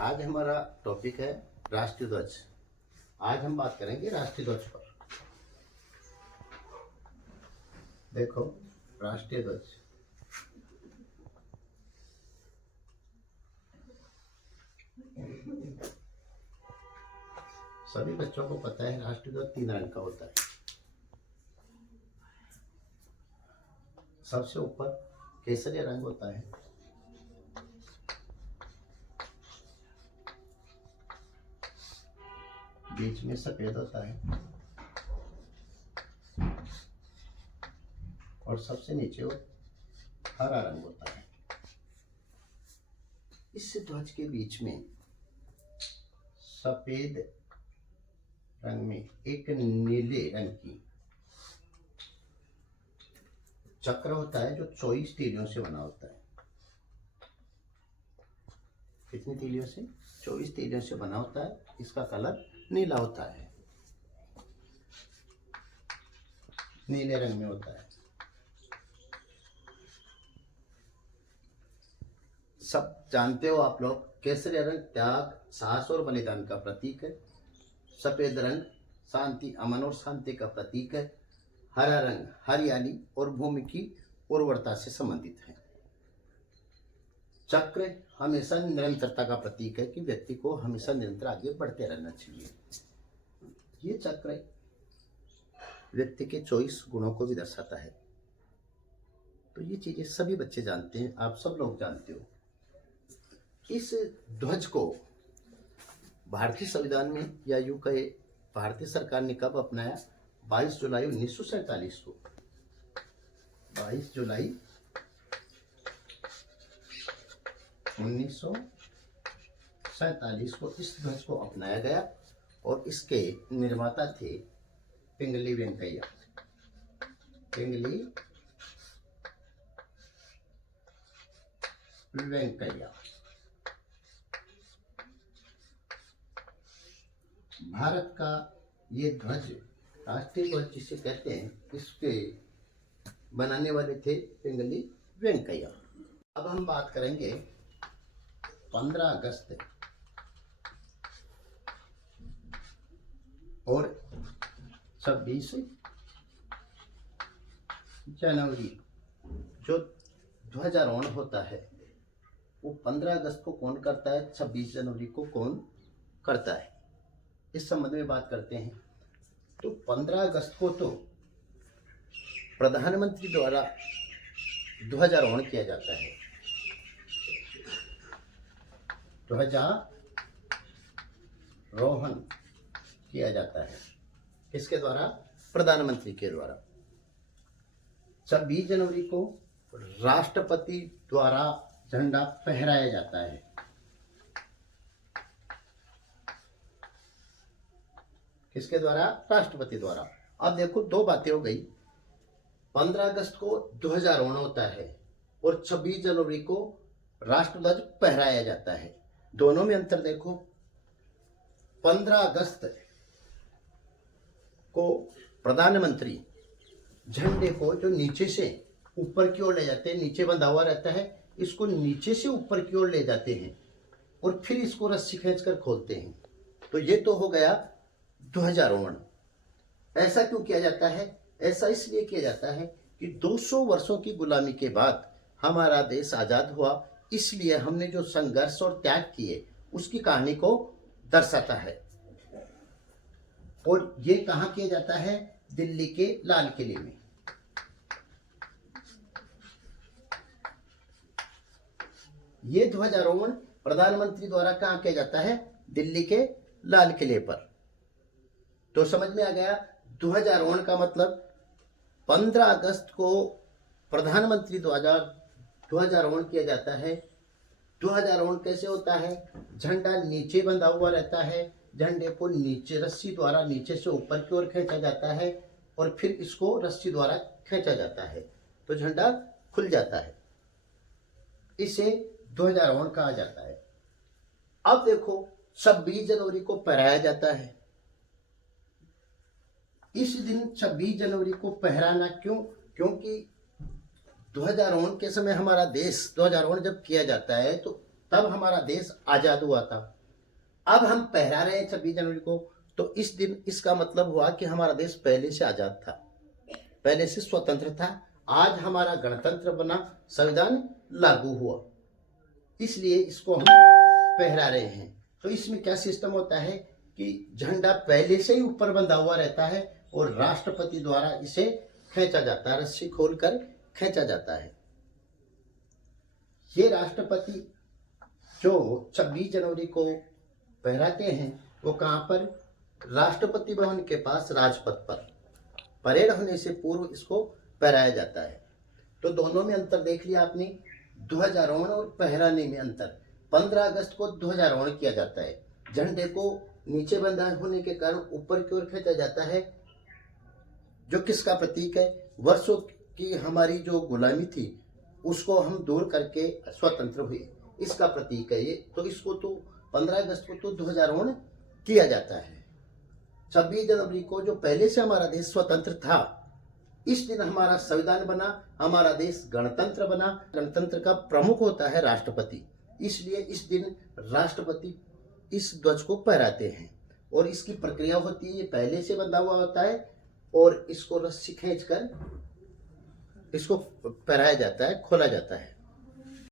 आज हमारा टॉपिक है राष्ट्रीय ध्वज। आज हम बात करेंगे राष्ट्रीय ध्वज पर। देखो, राष्ट्रीय ध्वज सभी बच्चों को पता है। राष्ट्रीय ध्वज 3 रंग का होता है। सबसे ऊपर केसरिया रंग होता है, बीच में सफेद होता है और सबसे नीचे हरा रंग होता है। इस ध्वज के बीच में सफेद रंग में एक नीले रंग की चक्र होता है जो 24 तीलियों से बना होता है। कितनी तीलियों से? 24 तीलियों से बना होता है। इसका कलर नीला होता है, नीले रंग में होता है। सब जानते हो आप लोग, केसरिया रंग त्याग, साहस और बलिदान का प्रतीक है। सफेद रंग शांति, अमन और शांति का प्रतीक है। हरा रंग हरियाली और भूमि की उर्वरता से संबंधित है। चक्र हमेशा निरंतरता का प्रतीक है कि व्यक्ति को हमेशा निरंतर आगे बढ़ते रहना चाहिए। ये चक्र व्यक्ति के 24 गुणों को भी दर्शाता है। तो ये चीजें सभी बच्चे जानते हैं, आप सब लोग जानते हो। इस ध्वज को भारतीय संविधान में या यूं कहे भारतीय सरकार ने कब अपनाया? 22 जुलाई 1947 को। 22 जुलाई 1947 को इस ध्वज को अपनाया गया और इसके निर्माता थे पिंगली वेंकैया। पिंगली वेंकैया। भारत का ये ध्वज, राष्ट्रीय ध्वज जिसे कहते हैं, इसके बनाने वाले थे पिंगली वेंकैया। अब हम बात करेंगे 15 अगस्त और 26 जनवरी जो ध्वजारोहण होता है वो 15 अगस्त को कौन करता है, 26 जनवरी को कौन करता है, इस संबंध में बात करते हैं। तो 15 अगस्त को तो प्रधानमंत्री द्वारा ध्वजारोहण किया जाता है। ध्वजारोहण किया जाता है किसके द्वारा? प्रधानमंत्री के द्वारा। 26 जनवरी को राष्ट्रपति द्वारा झंडा फहराया जाता है। किसके द्वारा? राष्ट्रपति द्वारा। अब देखो, दो बातें हो गई। 15 अगस्त को ध्वजारोहण होता है और 26 जनवरी को राष्ट्रध्वज फहराया जाता है। दोनों में अंतर देखो। 15 अगस्त को प्रधानमंत्री झंडे को जो नीचे से ऊपर की ओर ले जाते हैं, नीचे बंधा हुआ रहता है, इसको नीचे से ऊपर की ओर ले जाते हैं और फिर इसको रस्सी खींचकर खोलते हैं। तो ये तो हो गया ध्वजारोहण। ऐसा क्यों किया जाता है? ऐसा इसलिए किया जाता है कि 200 वर्षों की गुलामी के बाद हमारा देश आजाद हुआ, इसलिए हमने जो संघर्ष और त्याग किए उसकी कहानी को दर्शाता है। और ये कहाँ किया जाता है? दिल्ली के लाल किले में। ये ध्वजारोहण प्रधानमंत्री द्वारा कहाँ किया जाता है? दिल्ली के लाल किले पर। तो समझ में आ गया, ध्वजारोहण का मतलब 15 अगस्त को प्रधानमंत्री द्वारा ध्वजारोहण किया जाता है। ध्वजारोहण कैसे होता है? झंडा नीचे बंधा हुआ रहता है, झंडे को नीचे रस्सी द्वारा नीचे से ऊपर की ओर खींचा जाता है और फिर इसको रस्सी द्वारा खींचा जाता है तो झंडा खुल जाता है। इसे ध्वजारोहण कहा जाता है। अब देखो, 26 जनवरी को फहराया जाता है। इस दिन 26 जनवरी को फहराना क्यों? क्योंकि ध्वजारोहण के समय हमारा देश, ध्वजारोहण जब किया जाता है तो तब हमारा देश आजाद हुआ था। अब हम पहरा रहे हैं 26 जनवरी को, तो इस दिन इसका मतलब हुआ कि हमारा देश पहले से आजाद था, पहले से स्वतंत्र था। आज हमारा गणतंत्र बना, संविधान लागू हुआ, इसलिए इसको हम पहरा रहे हैं। तो इसमें क्या सिस्टम होता है कि झंडा पहले से ही ऊपर बंधा हुआ रहता है और राष्ट्रपति द्वारा इसे खींचा जाता है, रस्सी खोलकर खींचा जाता है। ये राष्ट्रपति जो 26 जनवरी को पहराते हैं वो कहाँ पर? राष्ट्रपति भवन के पास राजपथ पर परेड होने से पूर्व इसको पहराया जाता है। तो दोनों में अंतर देख लिया आपने, ध्वजारोहण और पहराने में अंतर। 15 अगस्त को ध्वजारोहण किया जाता है, झंडे को नीचे बंधा होने के कारण ऊपर की ओर खींचा जाता है, जो किसका प्रतीक है? वर्षों की हमारी जो गुलामी थी उसको हम दूर करके स्वतंत्र हुए, इसका प्रतीक है ये। तो इसको तो 15 अगस्त को तो ध्वजारोहण किया जाता है। 26 जनवरी को जो पहले से हमारा देश स्वतंत्र था, इस दिन हमारा संविधान बना, हमारा देश गणतंत्र बना। गणतंत्र का प्रमुख होता है राष्ट्रपति, इसलिए इस दिन राष्ट्रपति इस ध्वज को फहराते हैं। और इसकी प्रक्रिया होती है, ये पहले से बंधा हुआ होता है और इसको रस्सी खींचकर इसको फहराया जाता है, खोला जाता है।